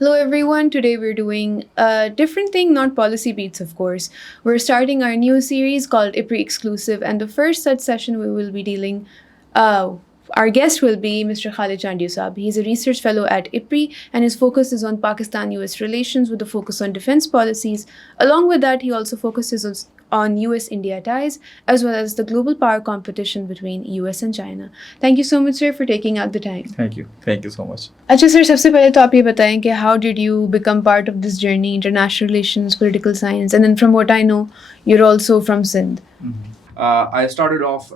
Hello, everyone. Today we're doing a different thing, not policy beats, of course. We're starting our new series called IPRI Exclusive, and the first such session we will be dealing. Our guest will be Mr. Khalid Chandiyu Saab. He's a research fellow at IPRI, and his focus is on Pakistan-US relations with a focus on defense policies. Along with that, he also focuses on US-India ties, as well as the global power competition between US and China. Thank you so much, sir, for taking out the time. Thank you. Thank you so much. अच्छा सर, सबसे पहले तो आप ये बताएं कि how did you become part of this journey, international relations, political science, and then from what I know, you're also from Sindh. I started off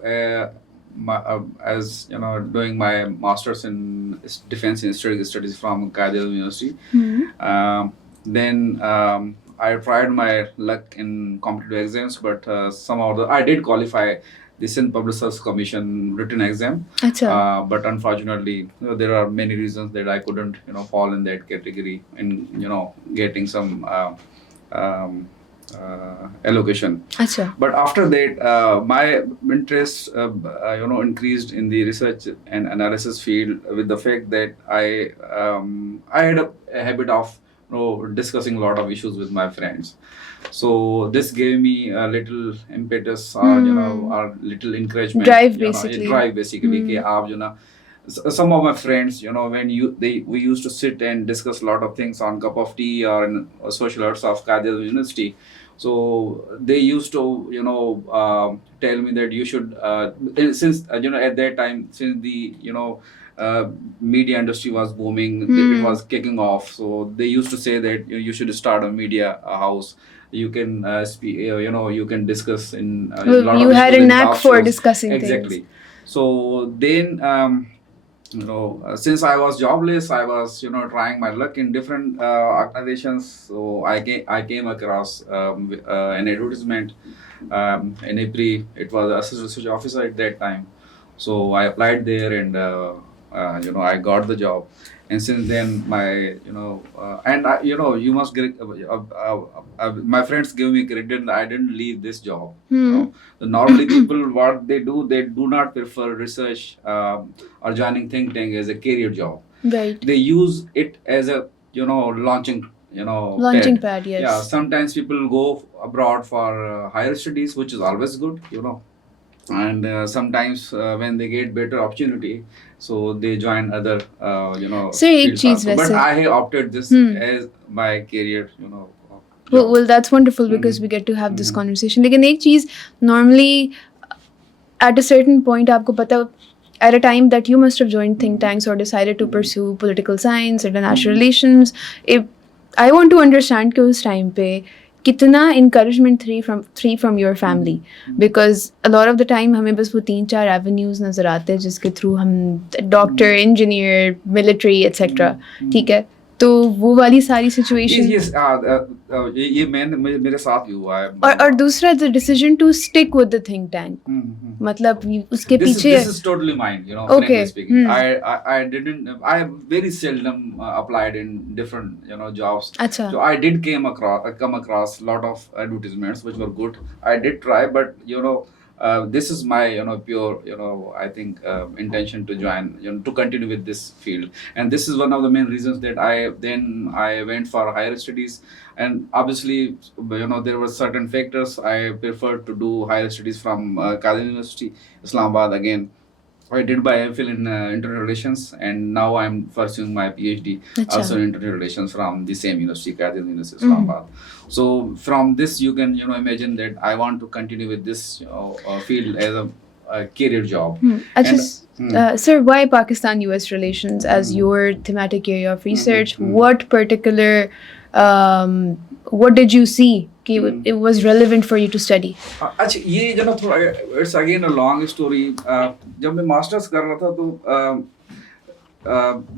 as doing my master's in defense and strategic studies from Qadir University. Then I tried my luck in competitive exams, but somehow I did qualify the Sindh Public Service Commission written exam. अच्छा. But unfortunately, there are many reasons that I couldn't, fall in that category in, getting some allocation. अच्छा. But after that, my interest, increased in the research and analysis field with the fact that I had a habit of, discussing a lot of issues with my friends. So this gave me a little impetus, or little encouragement. Drive, basically. Drive basically. कि आप some of my friends, when we used to sit and discuss a lot of things on cup of tea or in social hours of Qadir University. So they used to, tell me that you should, since at that time, since the media industry was booming, it was kicking off. So they used to say that you should start a media house. You can speak, you can discuss in lot you of had a issues in knack talk for shows. discussing Exactly. things. So then, since I was jobless, I was trying my luck in different organizations. So I came across an advertisement in IPRI. It was assistant research officer at that time. So I applied there and I got the job. And since then, my and I, you must get my friends give me credit that I didn't leave this job. So normally people what they do not prefer research or joining think tank as a career job. Right. They use it as a launching Launching pad, yes. Yeah, sometimes people go abroad for higher studies, which is always good, and sometimes when they get better opportunity, so they join other Sir, एक fields चीज also. But वैसे I have opted this as my career, well, that's wonderful because we get to have this conversation. लेकिन एक चीज normally at a certain point आपको पता at a time that you must have joined think tanks or decided to pursue political science, international relations, I want to understand कि उस time पे कितना encouragement three from your family, because a lot of the time हमें बस वो 3-4 avenues नजर आते हैं जिसके through हम doctor, engineer, military, etc. ठीक है, तो वो वाली सारी situation. Yes, ये मेरे साथ भी हुआ है. और दूसरा the decision to stick with the think tank, मतलब उसके पीछे this is totally mine, Okay. frankly speaking. I didn't, I very seldom applied in different jobs. अच्छा. So I did come across a lot of advertisements which were good. I did try, but this is my pure I think intention to join, to continue with this field. And this is one of the main reasons that I went for higher studies. And obviously there were certain factors. I preferred to do higher studies from Qadir University, Islamabad again. I did my MPhil in international relations, and now I'm pursuing my PhD also in international relations from the same university, Qadir University, Islamabad. So from this, you can imagine that I want to continue with this field as a career job. Sir, why Pakistan-US relations as your thematic area of research? What particular, what did you see it was relevant for you to study? अच्छा, ये थोड़ा it's again a long story. जब मैं masters कर रहा था तो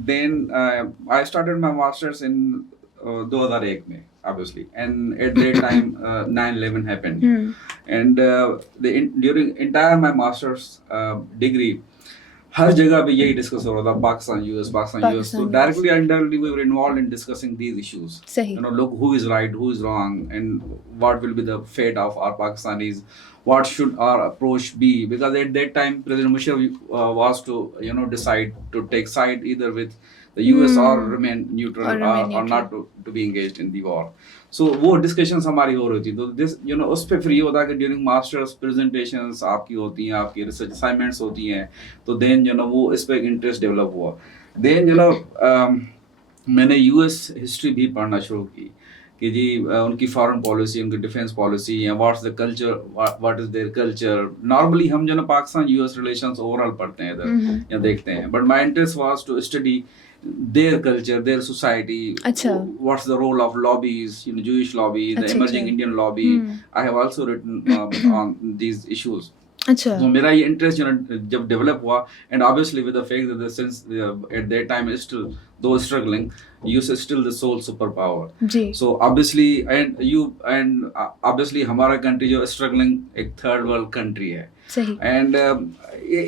then I started my masters in 2001 में, obviously, and at that time 9/11 happened. And during entire my masters degree, हर जगह पे यही डिस्कस हो रहा था, Pakistan US. So directly and indirectly we were involved in discussing these issues. सही. Look who is right, who is wrong, and what will be the fate of our Pakistanis. What should our approach be? Because at that time President Musharraf was to decide to take side either with the US or remain neutral Or remain or not to be engaged in the war. So वो डिस्कशंस हमारी हो रही थी, तो दिस उस पे फिर ये होता है कि ड्यूरिंग मास्टर्स प्रेजेंटेशंस आपकी होती हैं, आपकी रिसर्च असाइनमेंट्स होती हैं, तो देन वो इस पे इंटरेस्ट डेवलप हुआ. देन मैंने यूएस हिस्ट्री भी पढ़ना शुरू की कि जी उनकी फॉरेन पॉलिसी, उनकी डिफेंस पॉलिसी, या what's the culture, what is their culture. Normally हम पाकिस्तान यूएस रिलेशंस ओवरऑल पढ़ते हैं इधर या देखते हैं, but my interest was to study their culture, their society. Achha. What's the role of lobbies, Jewish lobby, the emerging Indian lobby. I have also written on these issues. अच्छा. तो मेरा ये इंटरेस्ट जब डेवलप हुआ, and obviously with the fact that since at that time still though struggling, US is still the sole super power. So obviously हमारा country जो struggling एक third world country है. सही. एंड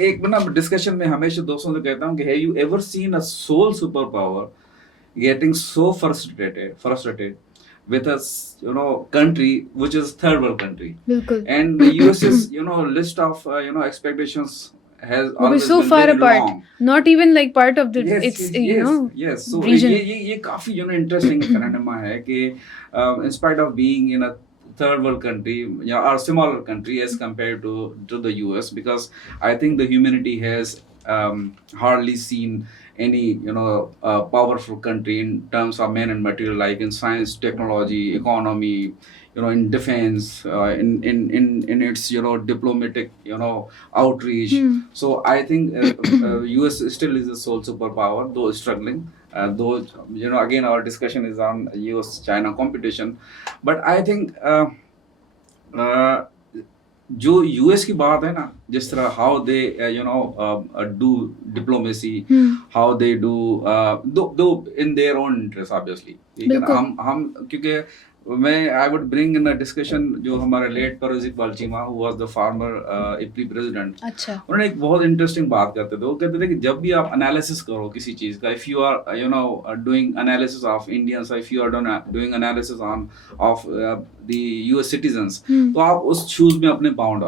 एक ना डिस्कशन में हमेशा दोस्तों से कहता हूँ कि have you ever seen a sole super power getting so frustrated with a country which is third world country. बिल्कुल. And the US's list of expectations has always so been far very apart, long. not even like part of the Yes, its yes. So region. ये काफी interesting phenomenon है कि in spite of being in a third world country, or smaller country as compared to the US, because I think the humanity has hardly seen any powerful country in terms of man and material, like in science, technology, economy, in defense, in its diplomatic outreach. So I think US still is a sole superpower, though struggling. Though again our discussion is on US-China competition, but I think जो US की बात है ना, जिस तरह how they do diplomacy, how they do though in their own interest obviously, ठीक है ना. हम क्योंकि मैं I would bring in a discussion जो हमारे late Pervez Iqbal Cheema, who was the former IPRI president. अच्छा. उन्होंने एक बहुत इंटरेस्टिंग बात करते थे. वो कहते थे कि जब भी आप एनालिसिस करो किसी चीज का, if you are doing analysis of Indians, if you are doing analysis on of the US citizens, तो आप उस शूज में अपने पाँव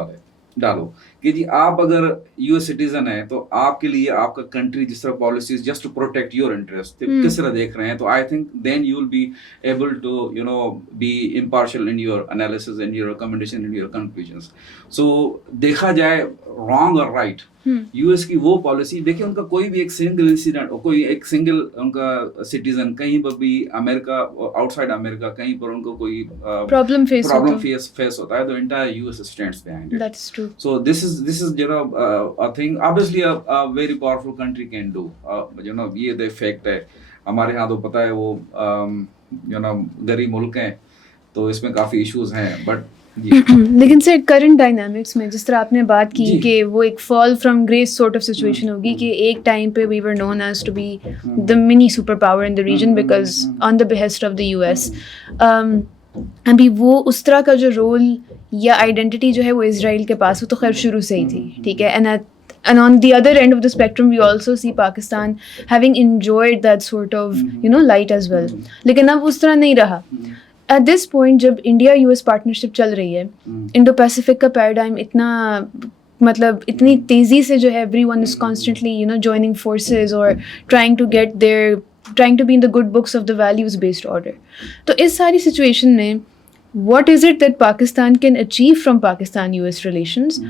डालो कि जी आप अगर यूएस सिटीजन है तो आपके लिए आपका कंट्री जिस तरह policies just to protect your interest किस तरह देख रहे हैं, तो I think then you will be able to be impartial in your analysis, in your recommendation, in your conclusions. So देखा जाए रॉन्ग और राइट, यूएस की वो पॉलिसी देखिए, उनका कोई भी एक सिंगल इंसिडेंट, कोई एक सिंगल उनका सिटीजन कहीं पर भी अमेरिका, आउटसाइड अमेरिका कहीं पर उनको कोई प्रॉब्लम फेस होता है, तो entire US stands behind it. That's true. So this is a thing obviously a very powerful country can do. ये the fact है. हमारे यहाँ तो पता है वो गरीब मुल्क हैं, तो इसमें काफी इश्यूज हैं, बट लेकिन सर करंट डायनामिक्स में जिस तरह आपने बात की कि वो एक fall from grace sort of situation होगी कि एक टाइम पे we were known as to be the mini superpower in the region because on the behest of the US. अभी वो उस तरह का जो रोल या आइडेंटिटी जो है वो इजराइल के पास, वो तो खैर शुरू से ही थी, ठीक है. And on the other end of the spectrum, we also see Pakistan having enjoyed that sort of, light as well. लेकिन अब उस तरह नहीं रहा. At this point, जब India-US partnership चल रही है, Indo-Pacific का paradigm इतना मतलब इतनी तेज़ी से जो है everyone is constantly, joining forces or trying to be in the good books of the values-based order. तो इस सारी situation में, what is it that Pakistan can achieve from Pakistan-US relations?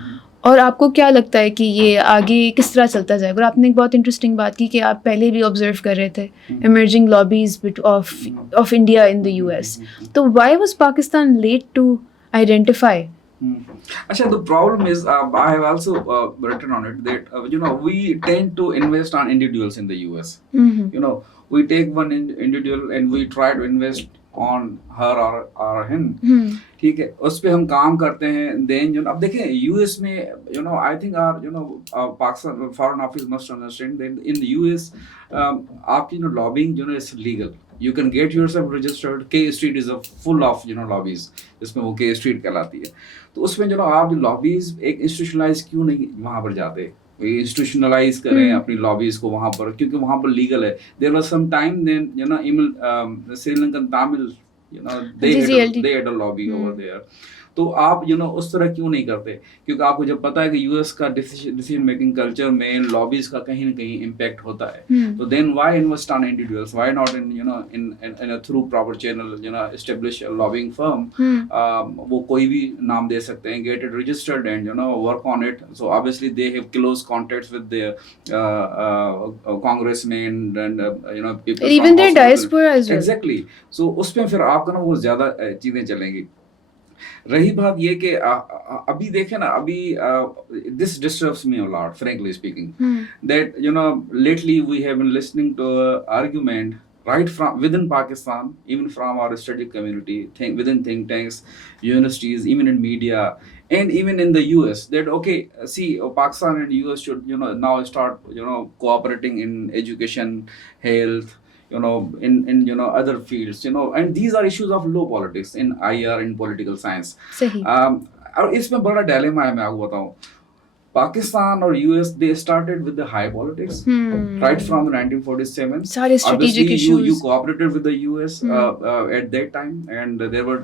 और आपको क्या लगता है कि ये आगे किस तरह चलता जाएगा? और आपने एक बहुत इंटरेस्टिंग बात की कि आप पहले भी ऑब्जर्व कर रहे थे emerging lobbies of India in the US. तो why was Pakistan late to identify? Actually, the problem is I have also written on it that we tend to invest on individuals in the US. We take one individual and we try to invest on her or him. ठीक है, उस पे हम काम करते हैं. देन अब देखें यूएस में I think Pakistan foreign office must understand that in the US आपकी lobbying is legal. You can get yourself registered. K Street is full of lobbies, जिसमें वो K Street कहलाती है. तो उसमें आप लॉबीज एक इंस्टीट्यूशनलाइज क्यों नहीं वहाँ पर जाते, इंस्टीट्यूशनलाइज करें अपनी लॉबीज को वहाँ पर, क्योंकि वहाँ पर लीगल है. There was some time then Sri Lankan Tamil they had a lobby over there. तो आप उस तरह क्यों नहीं करते? क्योंकि आपको जब पता है कि यूएस का डिसीजन मेकिंग कल्चर में लॉबीज का कहीं ना कहीं इम्पैक्ट होता है, तो then why invest on individuals, why not in in through proper channel establish lobbying firm, वो कोई भी नाम दे सकते हैं, get it registered and work on it. So obviously they have close contacts with their congressmen and people even from their house level. diaspora as well. Exactly. So उसमें फिर आपका ना वो ज्यादा चीजें चलेंगी. रही बात ये कि अभी देखें ना, अभी this disturbs me a lot, frankly speaking, that lately we have been listening to argument right from within Pakistan, even from our study community, within think tanks, universities, even in media, and even in the US, that okay, see, Pakistan and US should now start cooperating in education, health, in other fields, and these are issues of low politics in IR, in political science. सही. और इसमें बड़ा डायलेमा है, मैं आपको बताऊं. Pakistan or US, they started with the high politics right from the 1947. सारे strategic Obviously, issues. you cooperated with the US at that time, and there were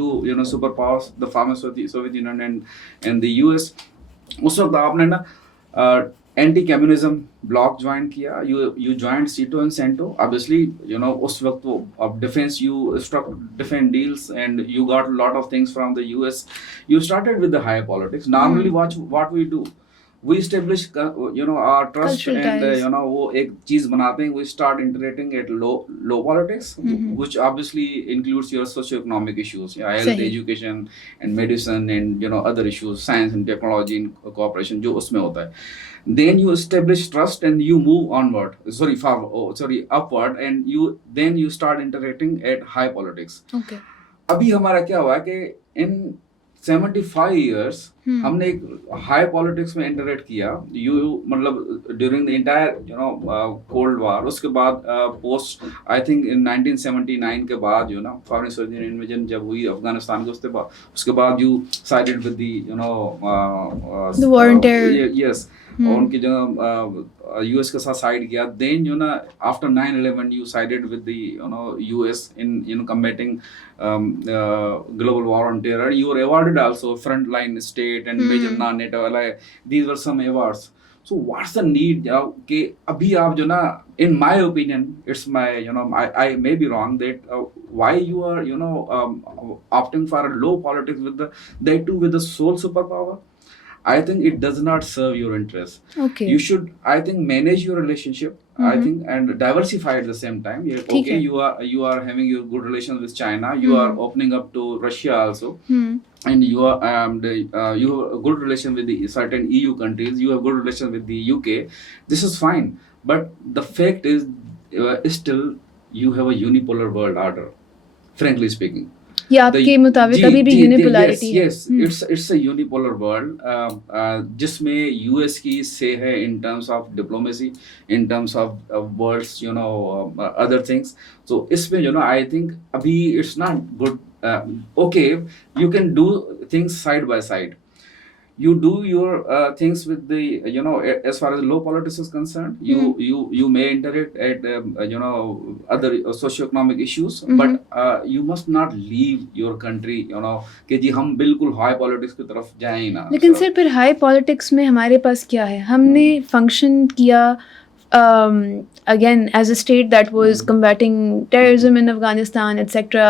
two superpowers, the former Soviet Union and the US. उस वक्त आपने ना anti communism bloc join किया, you joined SEATO and CENTO. Obviously उस वक्त वो अब defence, you struck defence deals and you got lot of things from the US. You started with the high politics. Normally what we do, we establish our trust Cultural and ties. वो एक चीज बनाते हैं, we start integrating at low politics, which obviously includes your socio-economic issues, health, education and medicine and other issues, science and technology and cooperation जो उसमें होता है. Then you establish trust and you move upward, and you start interacting at high politics. Okay. अभी हमारा क्या हुआ कि in 75 years हमने एक हाई पॉलिटिक्स में इंटरेक्ट किया, मतलब during the entire cold war. उसके बाद पोस्ट आई थिंक इन 1979 के बाद फॉरेन सर्जन इन्वेजन जब हुई अफगानिस्तान के, उसके बाद you sided with the war on terror. Yes, और उनकी यूएस के साथ साइड किया. Then after 9/11 you sided with the US in combating global war on terror. You were awarded also frontline state and major non-NATO ally. These were some awards. So what's the need कि अभी आप in my opinion, it's my I may be wrong, that why you are opting for a low politics with they too with the sole superpower. I think it does not serve your interest. Okay. You should, I think, manage your relationship. I think, and diversify at the same time. Okay, you are having your good relations with China. You are opening up to Russia also, and you are you have a good relation with the certain EU countries. You have good relation with the UK. This is fine, but the fact is still you have a unipolar world order. Frankly speaking. ये आपके मुताबिक अभी भी यूनिपोलैरिटी है. Yes, it's a unipolar world, जिसमें यूएस की से है in terms of diplomacy, in terms of words, other things. So इसमें I think अभी it's not good. Okay, you can do things side by side. You do your things with the as far as low politics is concerned, you may interact at other socio-economic issues, but you must not leave your country कि जी हम बिल्कुल high politics की तरफ जाएं ही ना. लेकिन सर फिर high politics में हमारे पास क्या है? हमने फंक्शन किया again as a state that was combating terrorism in Afghanistan etc.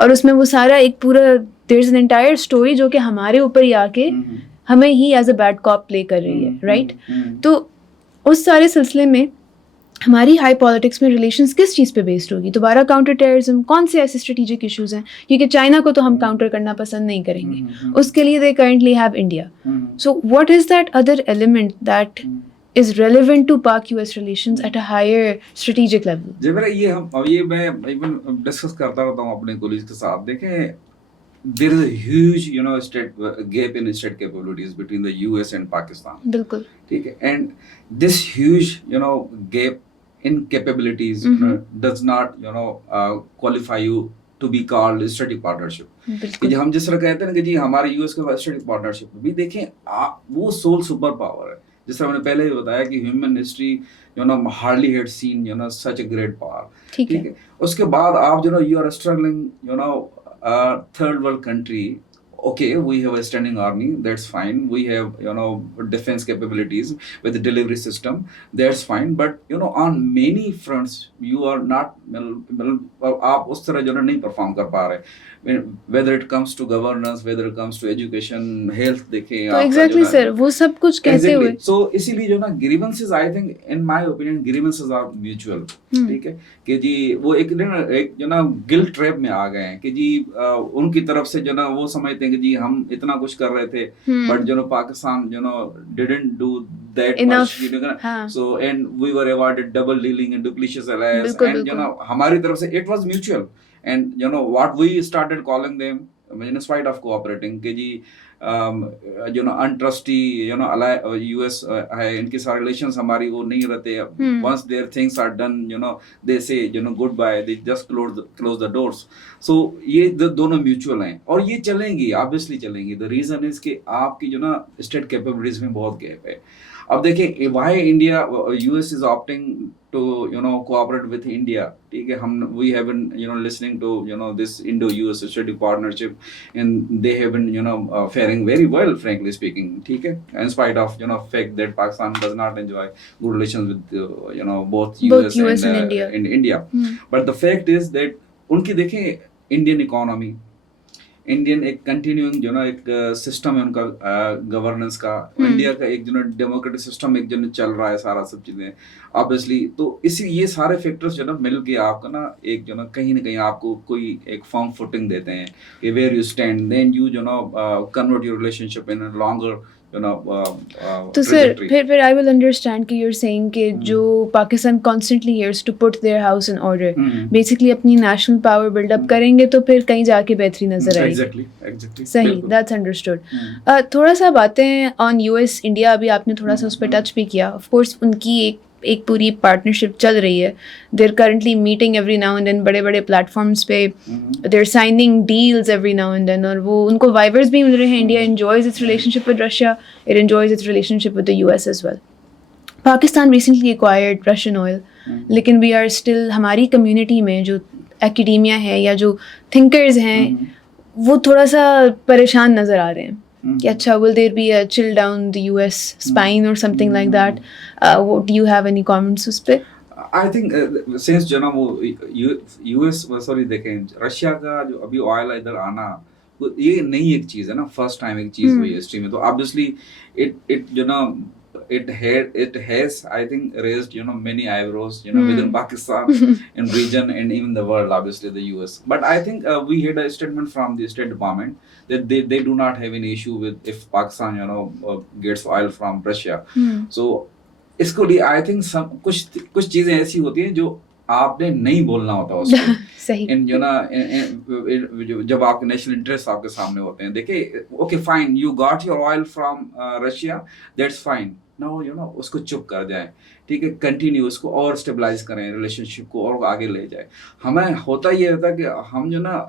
और उसमें वो सारा एक पूरा there's an entire story जो कि हमारे ऊपर ही आके हमें ही as a bad cop play कर रही है, राइट? तो उस सारे सिलसिले में हमारी हाई पॉलिटिक्स में रिलेशंस किस चीज़ पे बेस्ड होगी? दोबारा काउंटर टेररिज्म, कौन से ऐसे स्ट्रेटेजिक इश्यूज हैं? क्योंकि चाइना को तो हम काउंटर करना पसंद नहीं करेंगे, उसके लिए they currently have India. So what is that other element that is relevant to Pak-US relations at a higher strategic level? जब ये मैं even डिस्कस करता रहता हूँ अपने कोलीग्स के साथ. देखें, there is a huge state gap in state capabilities between the US and Pakistan. बिल्कुल. ठीक है, and this huge gap in capabilities does not qualify you to be called strategic partnership. कि हम जिस तरह कहते हैं कि जी हमारे यूएस के साथ strategic partnership भी देखें, वो सोल सुपर पावर है. जिस तरह मैंने पहले ही बताया कि human history hardly had seen such a great power. ठीक है. उसके बाद आप you are struggling third world country okay, we have a standing army, that's fine. We have, you know, defense capabilities with the delivery system, that's fine. But you know, on many fronts you are not, आप उस तरह जो है नहीं परफॉर्म कर पा रहे, whether it comes to governance, whether it comes to education, health देखें तो आपका जो एग्जैक्टली ना, सर वो सब कुछ कहते हुए exactly. So इसीलिए जो ना grievances, I think in my opinion grievances are mutual. ठीक है कि जी वो एक जो ना गिल्ट ट्रैप में आ गए हैं कि जी उनकी तरफ से जो ना वो समझते हैं कि जी हम इतना कुछ कर रहे थे, बट जो ना पाकिस्तान जो ना didn't do that much, so and we were awarded double dealing and duplicitous alliance, and जो ना हमारी तरफ से it was mutual, and you know what we started calling them in spite of cooperating कि जी you know untrusty, you know US है, इनके सारे relations हमारी वो नहीं रहते, once their things are done, you know they say you know goodbye, they just close the doors. So ये दोनों mutual हैं और ये चलेंगी, obviously चलेंगी. The reason is कि आपकी जो ना state capabilities में बहुत gap है. अब देखिए why India US is opting to you know cooperate with India, ठीक है, हम we have been you know listening to you know this Indo-US strategic partnership, and they have been you know faring very well, frankly speaking, ठीक है, in spite of you know fact that Pakistan does not enjoy good relations with you know both US and India. But the fact is that उनकी देखें Indian economy, Indian एक कंटिन्यूइंग जो ना एक सिस्टम है उनका गवर्नेंस का, इंडिया का एक जो ना डेमोक्रेटिक सिस्टम एक जो ना चल रहा है सारा सब चीजें ऑब्वियसली, तो इसी ये सारे फैक्टर्स जो ना मिल के आपका ना एक जो ना कहीं आपको कोई एक फर्म फुटिंग देते हैं कि where you stand, then you जो ना convert your relationship in longer you know तो सर फिर I will understand कि you're saying कि जो Pakistan constantly hears to put their house in order, basically अपनी national power build up करेंगे तो फिर कहीं जाके बेहतरी नजर आएगी. exactly सही, that's understood. थोड़ा सा बातें on US India, अभी आपने थोड़ा सा उस पर टच भी किया. Of course उनकी एक पूरी पार्टनरशिप चल रही है. They're currently meeting every now and then बड़े बड़े प्लेटफॉर्म्स पे, they're signing deals every now and then, और वो उनको वाइवर्स भी मिल रहे हैं. India enjoys its relationship with Russia, it enjoys its relationship with the US as well. Pakistan recently acquired Russian oil, लेकिन we are still, हमारी कम्युनिटी में जो एकेडेमिया है या जो थिंकर्स हैं वो थोड़ा सा परेशान नज़र आ रहे हैं कि अच्छा, will there be a chill down the US spine or something like that? Do you have any comments उस पे? I think since जो ना वो US सॉरी देखें रशिया का जो अभी ऑयल इधर आना, ये नई एक चीज़ है ना, फर्स्ट टाइम एक चीज़ हुई है हिस्ट्री में, तो ऑब्वियसली इट जो ना it has I think raised you know many eyebrows you know within Pakistan in region and even the world, obviously the US. But I think we had a statement from the State Department that they do not have any issue with if Pakistan you know gets oil from Russia. So इसको लिए I think कुछ चीजें ऐसी होती हैं जो आपने नहीं बोलना होता उसको सही, इन जो ना जब आपके नेशनल इंटरेस्ट आपके सामने होते हैं. देखिए okay fine, you got your oil from Russia, that's fine, now you know उसको चुप कर जाए, ठीक है, कंटिन्यू उसको और स्टेबलाइज करें, रिलेशनशिप को और आगे ले जाए. हमें होता ये रहता कि हम जो ना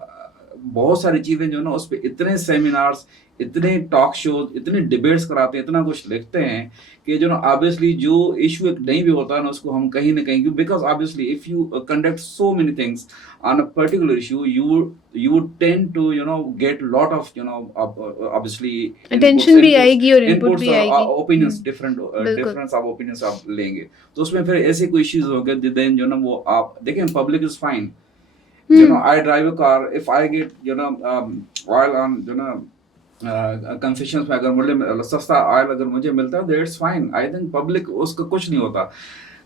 बहुत सारी चीजें जो ना उस पर इतने सेमिनार्स, इतने टॉक शोज, इतने डिबेट्स कराते हैं, इतना कुछ लिखते हैं कि जो ना ऑब्वियसली जो इशू एक नहीं भी होता है ना उसको हम कहीं ना कहीं, because obviously if you conduct so many things on a particular issue you would tend to you know get lot of you know obviously attention भी आएगी और input भी आएगी, opinions difference of opinions आप लेंगे, तो उसमें फिर ऐसे कोई इश्यूज हो गए देन जो ना वो आप देखें public is fine, you know I drive a car, if I get you know oil on you know concessions में अगर मुझे सस्ता ऑयल अगर मुझे मिलता है that's fine, I think public उसका कुछ नहीं होता.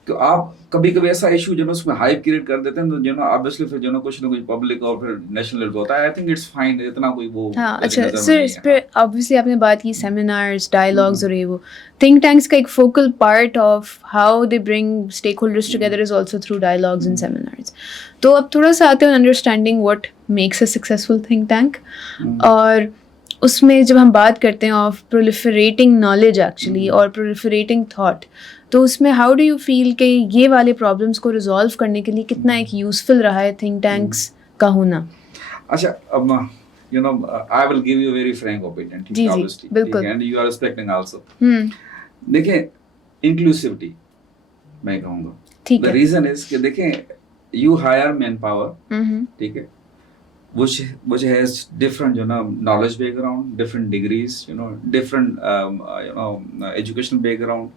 तो आप कभी ऐसा इशू जो ना उसमें हाइप क्रिएट कर देते हैं तो जो ना ऑब्वियसली फिर जो ना कुछ ना कुछ पब्लिक और फिर नेशनल लेवल पे होता है. आई थिंक इट्स फाइन, इतना कोई वो. हाँ अच्छा सर, इस पे ऑब्वियसली आपने बात की सेमिनार्स, डायलॉग्स और ये वो थिंक टैंक्स का एक focal part of how they bring stakeholders together is also through dialogues and seminars. तो अब थोड़ा सा आते हैं understanding what makes a successful think tank, और उसमें जब हम बात करते हैं ऑफ प्रोलिफरेटिंग नॉलेज एक्चुअली और प्रोलिफरेटिंग थॉट, तो उसमें हाउ डू यू फील कि ये वाले प्रॉब्लम्स को रिजॉल्व करने के लिए कितना एक यूजफुल रहा है थिंक टैंक्स का होना? अच्छा अब you know I will give you a very frank opinion, जी जी बिल्कुल, and you are respecting also. देखिए इंक्लूसिविटी मैं कहूँगा, ठीक है, the reason is कि देखें you hire manpower, ठीक है, which has different knowledge background, different degrees, different educational background,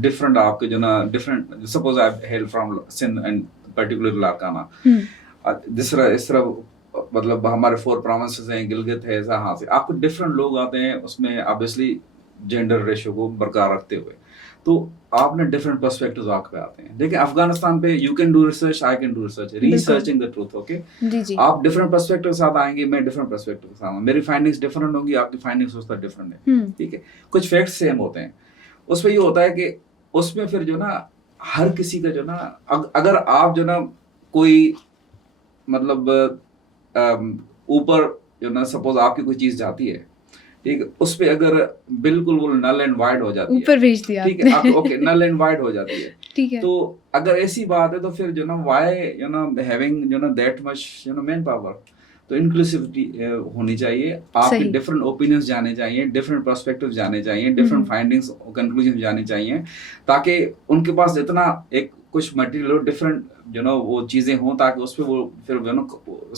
different आपके different, suppose I hail from Sindh and particularly Larkana, इस तरह मतलब हमारे 4 provinces हैं, गिलगित है, यहाँ से आपको different लोग आते हैं, उसमें obviously जेंडर रेशियो को बरकरार रखते हुए, तो आपने डिफरेंट पर्सपेक्टिव्स आपके आते हैं। देखिए अफगानिस्तान पे you can do research, I can do research, researching the truth, okay जी। आप डिफरेंट पर्सपेक्टिव के साथ आएंगे, मैं डिफरेंट पर्सपेक्टिव के साथ आऊंगा, मेरी फाइंडिंग्स डिफरेंट होंगी, आपकी फाइंडिंग्स उसका डिफरेंट है, ठीक है। कुछ फैक्ट्स सेम होते हैं, उसमें ये होता है कि उसमें फिर हर किसी का अगर आप कोई मतलब ऊपर सपोज आपकी कोई चीज जाती है, ठीक है, उस पे अगर बिल्कुल वो नल एंड वाइड हो जाती है, ऊपर भेज दिया, ठीक है, आप ओके नल एंड वाइड हो जाती है, ठीक है, तो अगर ऐसी बात है तो फिर why having that much man power, तो इंक्लूसिविटी होनी चाहिए, आपके डिफरेंट ओपिनियंस जाने चाहिए, डिफरेंट पर्सपेक्टिव जाने चाहिए, डिफरेंट फाइंडिंग्स कंक्लूजन जाने चाहिए, ताकि उनके पास इतना एक कुछ मटेरियल हो, डिफरेंट वो चीजें हों, ताकि उस पर वो फिर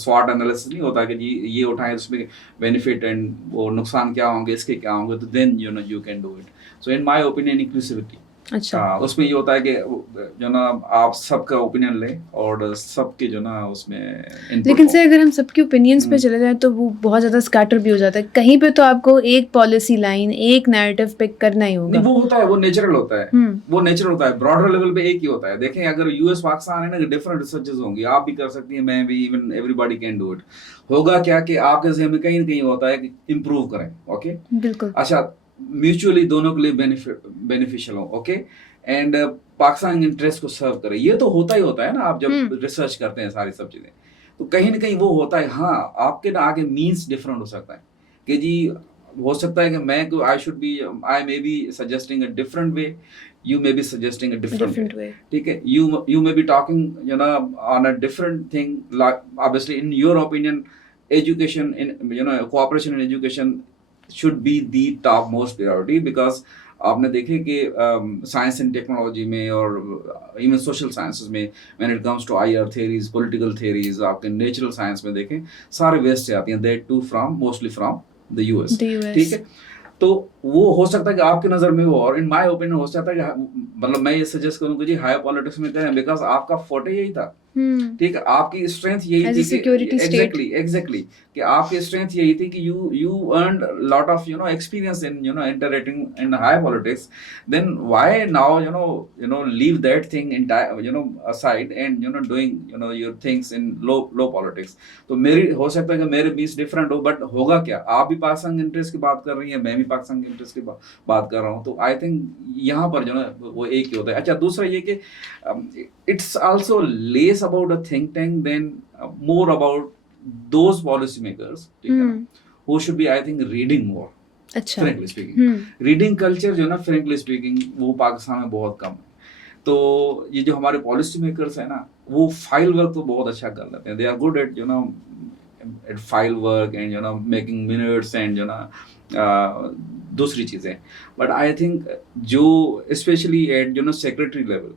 स्वॉट एनालिसिस नहीं होता कि जी ये उठाएं, उसमें बेनिफिट एंड वो नुकसान क्या होंगे, इसके क्या होंगे, तो then you can do it. So in my opinion inclusivity, अच्छा, उसमें ये होता है कि आप सबका ओपिनियन लें और सबके उसमें, लेकिन से अगर हम सबके ओपिनियंस पे चले जाएं तो वो बहुत ज़्यादा स्कैटर भी हो जाता है, कहीं पे तो आपको एक पॉलिसी लाइन, एक नैरेटिव पिक करना ही होगा। वो होता है, वो नेचुरल होता है, वो नेचुरल होता है, ब्रॉडर लेवल पे एक ही होता है। देखें अगर यूएस पाकिस्तान है ना, डिफरेंट रिसर्चेस होंगी, आप भी कर सकती हैं, मैं भी, even everybody can do it. होगा क्या कि आपके ज़हन में कहीं ना कहीं होता है कि इम्प्रूव करें, ओके, बिल्कुल, अच्छा, म्यूचुअली दोनों के लिए बेनिफिशियल हो, ओके, एंड पाकिस्तान इंटरेस्ट को सर्व करे, ये तो होता ही होता है ना। आप जब रिसर्च करते हैं सारी सब चीजें, तो कहीं ना कहीं वो होता है। हाँ, आपके आगे मीन्स डिफरेंट हो सकता है कि जी हो सकता है कि मैं I may be suggesting a different way, you may be suggesting a different way, ठीक है, you may be talking on a different thing, like obviously in your opinion education in cooperation in education should be the top most priority, because आपने देखे कि science and technology में और even social sciences में, when it comes to IR theories, political theories, आपके natural science में देखें सारे वेस्ट से आती हैं, that too from mostly from the US, ठीक है। तो वो हो सकता है कि आपकी नजर में हो, और इन माय ओपिनियन हो सकता है कि मतलब मैं ये सजेस्ट करूंगा जी हायर पॉलिटिक्स में करें, बिकॉज आपका फोटे यही था, ठीक है, आपकी स्ट्रेंथ यही थी, एग्जैक्टली कि आपकी स्ट्रेंथ यही थी कि you earned lot of experience in interacting in higher politics, then why now leave that thing in aside and doing your things in low politics. तो मेरी हो सकता है कि मेरे बीच डिफरेंट हो, बट होगा क्या, आप भी पाकिस्तान के इंटरेस्ट की बात कर रही हैं, मैं भी पाकिस्तान के इंटरेस्ट की बात कर रहा हूँ, तो आई थिंक यहाँ पर वो एक ही होता है। अच्छा, दूसरा ये कि it's also less about a think tank than more about those policy makers, who should be, I think, reading more, अच्छा, frankly speaking, reading culture frankly speaking वो पाकिस्तान में बहुत कम है। तो ये जो हमारे पॉलिसी मेकर्स है ना, वो फाइल वर्क तो बहुत अच्छा कर लेते हैं, they are good at at file work and making minutes and दूसरी चीजें, but I think जो especially at secretary level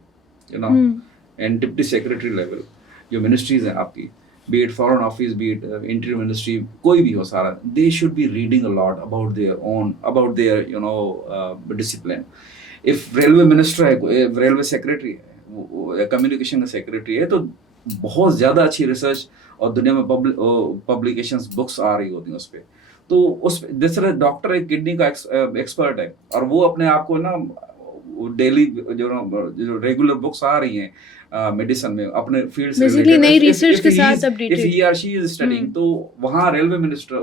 and deputy secretary level जो ministries हैं आपकी, be it foreign office, be it interior ministry, कोई भी हो सारा, they should be reading a lot about their discipline. If railway minister है, railway secretary है, communication का secretary है, तो बहुत ज़्यादा अच्छी रिसर्च और दुनिया में पब्लिकेशंस बुक्स आ रही होती हैं उस पर। तो उस दूसरा डॉक्टर एक किडनी का एक्सपर्ट है, और वो अपने आप को ना डेली जो रेगुलर बुक्स आ रही हैं मेडिसिन में अपने फील्ड से रिलेटेड, नई रिसर्च के साथ अपडेटेड, इफ ही और शी इज स्टडीइंग, तो वहाँ रेलवे मिनिस्टर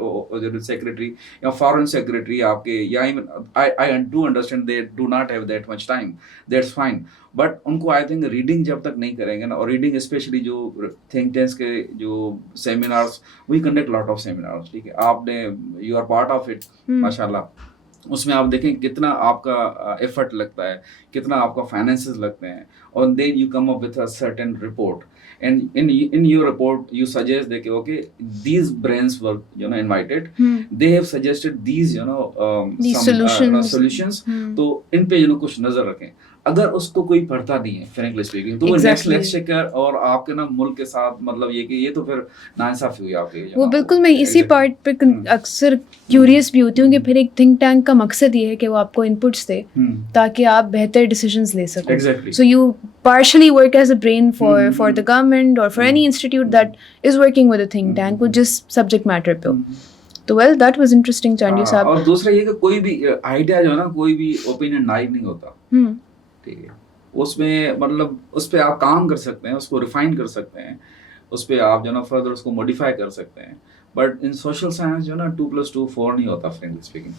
जो सेक्रेटरी या फॉरेन सेक्रेटरी आपके, या I do understand they do not have that much time, that's fine, but उनको आई थिंक रीडिंग जब तक नहीं करेंगे ना, और रीडिंग स्पेशली जो थिंक टैंक्स के जो seminars, we conduct lot of seminars, ठीक है, आपने you are part of it, माशाल्लाह, उसमें आप देखें कितना आपका एफर्ट लगता है, कितना आपका फाइनेंसेस लगते हैं, और then you come up with a certain report, and in your report you suggest that okay, these brains were invited, they have suggested these these some solutions, तो इन पे कुछ नजर रखें। अगर उसको कोई पढ़ता नहीं है फ्रैंकली स्पीकिंग, तो वो नेक्स्ट Exactly. लेक्चर कर और आपके ना मुल्क के साथ मतलब ये कि ये तो फिर नाइंसाफी हुई आपके वो बिल्कुल, मैं इसी पार्ट पे अक्सर क्यूरियस भी होती हूँ कि फिर एक थिंक टैंक का मकसद ये है कि वो आपको इनपुट्स दे ताकि आप बेहतर डिसीजंस ले सको. Exactly. So you partially work as a brain for the government or for any institute that is working with a think tank वो जिस subject matter पे हो. तो well that was interesting Chandy साहब. और दूसरा ये कि कोई भी आइडिया जो है ना, कोई भी ओपिनियन नाइव नहीं होता, ठीक है, उसमें मतलब उस पर आप काम कर सकते हैं, उसको रिफाइन कर सकते हैं, उस पर आप जो ना फर्दर उसको मॉडिफाई कर सकते हैं. बट इन सोशल साइंस जो ना 2+2 4 नहीं होता फ्रेंकली स्पीकिंग,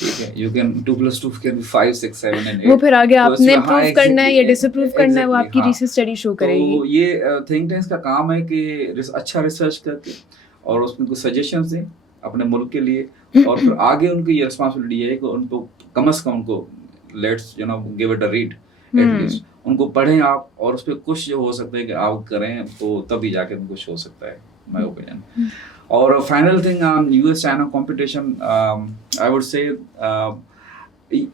ठीक है. यू कैन 2+2 कैन बी 5 6 7 and 8. वो फिर आगे तो आपने इसमें, प्रूव करना है या डिसअप्रूव करना है, वो आपकी हाँ. रिसर्च स्टडी शो करेगी. तो ये थिंक टैंक्स का काम है कि अच्छा रिसर्च करके और उसमें कुछ सजेशंस दें अपने मुल्क के लिए, और फिर आगे उनकी ये रिस्पांसिबिलिटी है कि उनको कम से कम उनको let's you know give it a read at least, उनको पढ़ें आप, और उस पर कुछ जो हो सकता है कि आप करें, तो तभी जाके कुछ हो सकता है, माय ओपिनियन. और final thing on US China competition, I would say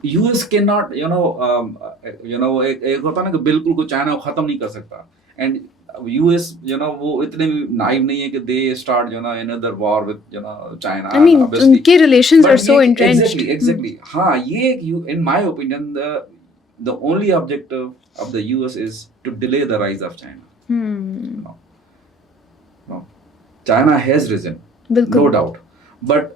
US can not you know एक होता ना कि बिल्कुल को चाइना को खत्म नहीं कर सकता, एंड यूएस वो इतने भी नाइव नहीं है कि they start another war with China. I mean, उनके relations are so entrenched. Exactly. हाँ, ये in my opinion the only objective of the US is to delay the rise of China. No. China has risen, no doubt, but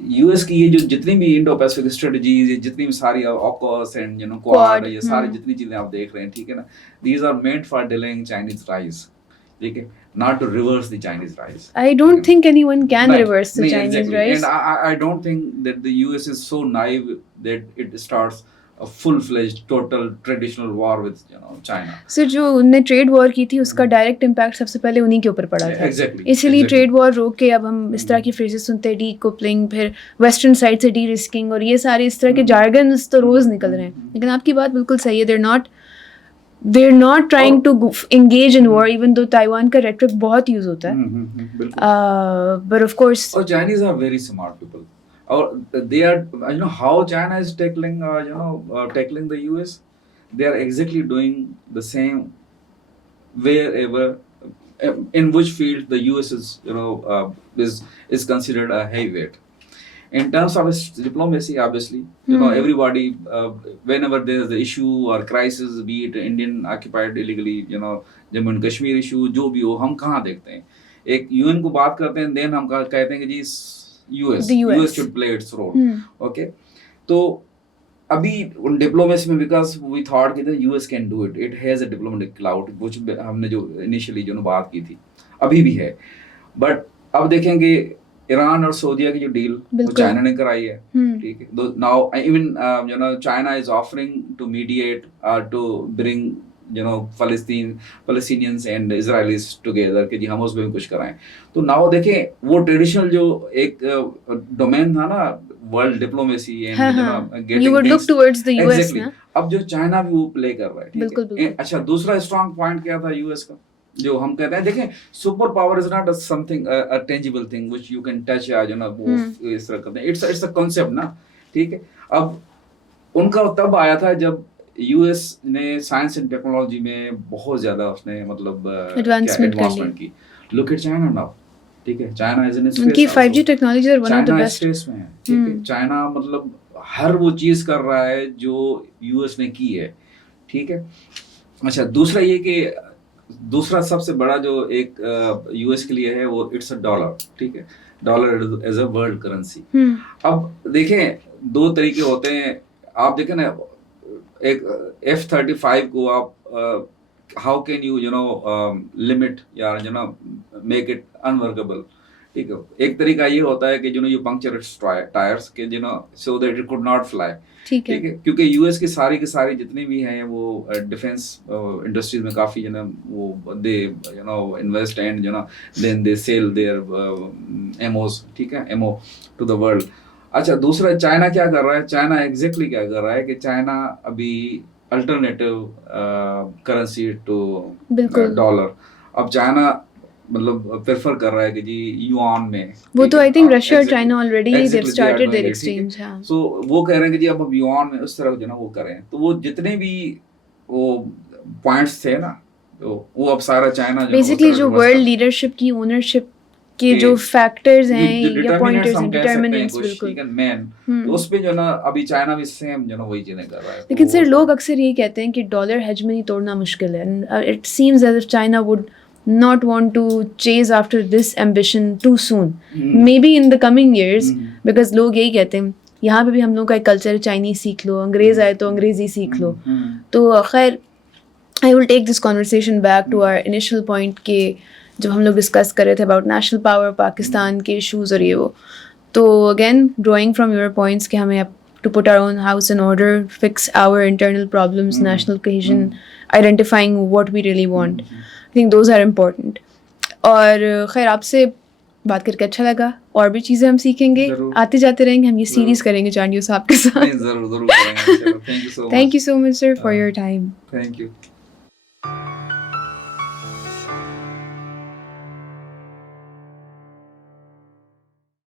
US की ये जो जितनी भी Indo Pacific strategies, जितनी भी सारी ऑकस एंड क्वाड, ये सारी जितनी चीजें आप देख रहे हैं, ठीक है ना, these are meant for delaying Chinese rise, ठीक है, not to reverse the Chinese rise. I don't think anyone can reverse the Chinese exactly. rise. And I don't think that the US is so naive that it starts a full-fledged, total traditional war with China. So जो उनने trade war की थी उसका direct impact सबसे पहले उन्हीं के ऊपर पड़ा था. Exactly. इसीलिए ट्रेड वॉर रोक के अब हम इस तरह की फ्रेजेस सुनते हैं, डी कपलिंग, फिर वेस्टर्न साइड से डी रिस्किंग, और ये सारे इस तरह के जार्गन्स तो रोज निकल रहे हैं. लेकिन आपकी बात बिल्कुल सही है, they're not trying to engage in war, even though Taiwan का rhetoric बहुत यूज होता है. But of course, Chinese are very smart people. Or they are, how China is tackling, tackling the US. They are exactly doing the same wherever, in which field the US is, is considered a heavyweight. In terms of diplomacy, obviously, everybody, whenever there is the issue or crisis, be it Indian occupied illegally, Jammu and Kashmir issue, जो भी हो, हम कहाँ देखते हैं, एक यूएन को बात करते हैं, देन हम कहते हैं कि जी US should play its role. Okay, तो अभी डिप्लोमेसी में, बिकॉज वी थॉट कि US can do it, it has a diplomatic cloud, कुछ हमने जो इनिशियली बात की थी, अभी भी है. बट अब देखेंगे ईरान और सऊदीया की जो डील वो चाइना ने कराई है, ठीक है. Now even China is offering to mediate to bring Palestinians and Israelis together कि जी हम उसमें कुछ कराएं. तो नाउ देखें वो ट्रेडिशनल जो एक डोमेन था ना, world diplomacy and you would look towards the US. Exactly. अब जो चाइना भी वो प्ले कर रहा है, ठीक है. अच्छा, दूसरा स्ट्रॉन्ग पॉइंट क्या था यूएस का, जो हम कहते हैं, देखें, super power is not something a tangible thing which you can touch, या वो इस तरह करते हैं, इट्स अ कांसेप्ट ना, ठीक है. अब उनका तब आया था जब यूएस ने साइंस एंड टेक्नोलॉजी में बहुत ज्यादा उसने मतलब एडवांसमेंट की. लुक एट चाइना नाउ, ठीक है. चाइना इज इन स्पेस, उनकी 5G technology are one of the best space में है, ठीक है. चाइना मतलब हर वो चीज कर रहा है जो यूएस ने की है, ठीक है. अच्छा, दूसरा ये कि दूसरा सबसे बड़ा जो एक यूएस के लिए है वो इट्स अ डॉलर, ठीक है. Dollar as a world currency. अब देखें, दो तरीके होते हैं. आप देखें ना, एक F-35 को आप हाउ कैन यू लिमिट या मेक इट अनवर्केबल, ठीक है. एक तरीका ये होता है कि यू पंक्चर इट्स टायर्स के so that it could not fly, ठीक है. क्योंकि यूएस की सारी जितनी भी हैं वो डिफेंस इंडस्ट्रीज में काफी वो they invest and then they sell their MOs, ठीक है, एमओ टू द वर्ल्ड. अच्छा, दूसरा चाइना क्या कर रहा है, चाइना एग्जैक्टली क्या कर रहा है कि चाइना अभी अल्टरनेटिव करेंसी टू डॉलर. अब चाइना मतलब प्रेफर कर रहा है कि जी युआन में, वो ठीक तो है, आई थिंक हाँ, रशिया और exactly, China already they exactly, they are started doing their it, ठीक है। एक्सचेंज। हाँ, सो वो कह रहे हैं कि जी अब हम युआन में उस तरह जो है ना वो करें, तो वो जितने भी वो पॉइंट्स थे ना, तो वो अब सारा चाइना जो है ना उस बेसिकली तरह जो रिवर्स वर्ल्ड कर लीडरशिप की ओनरशिप के के जो फैक्टर्स जो हैं जो या डिटर्मिनेंट्स पॉइंटर्स हम हैं, कह सकते हैं डिटर्मिनेंट्स, कुछ, बिल्कुल। ठीक है, मैन, तो हम्म। उस पे जो है ना अभी चाइना भी सेम जो है ना वही चीजें कर रहा है, तो लेकिन वो सर बोलता लोग है अक्सर ये कहते हैं कि डॉलर हेजमनी तोड़ना मुश्किल है। It seems as if China would not want to chase after this ambition too soon, maybe in the coming years, because लोग यही कहते हैं यहाँ पे भी हम लोग का एक कल्चर है, चाइनीज सीख लो, अंग्रेज आए तो अंग्रेजी सीख लो। तो खैर I will take this conversation back to our initial point के जब हम लोग डिस्कस कर रहे थे अबाउट नेशनल पावर, पाकिस्तान के इशूज़ और ये वो। तो again drawing from your points कि हमें to put our own house in order, fix our internal problems, national cohesion, identifying what we really want. I think those are important. और खैर आपसे बात करके अच्छा लगा, और भी चीज़ें हम सीखेंगे, आते जाते रहेंगे, हम ये सीरीज़ करेंगे जानियो साहब के साथ। नहीं, जरूर जरूर करेंगे, चलो, thank you so much, Thank you so much, sir, for your time. Thank you.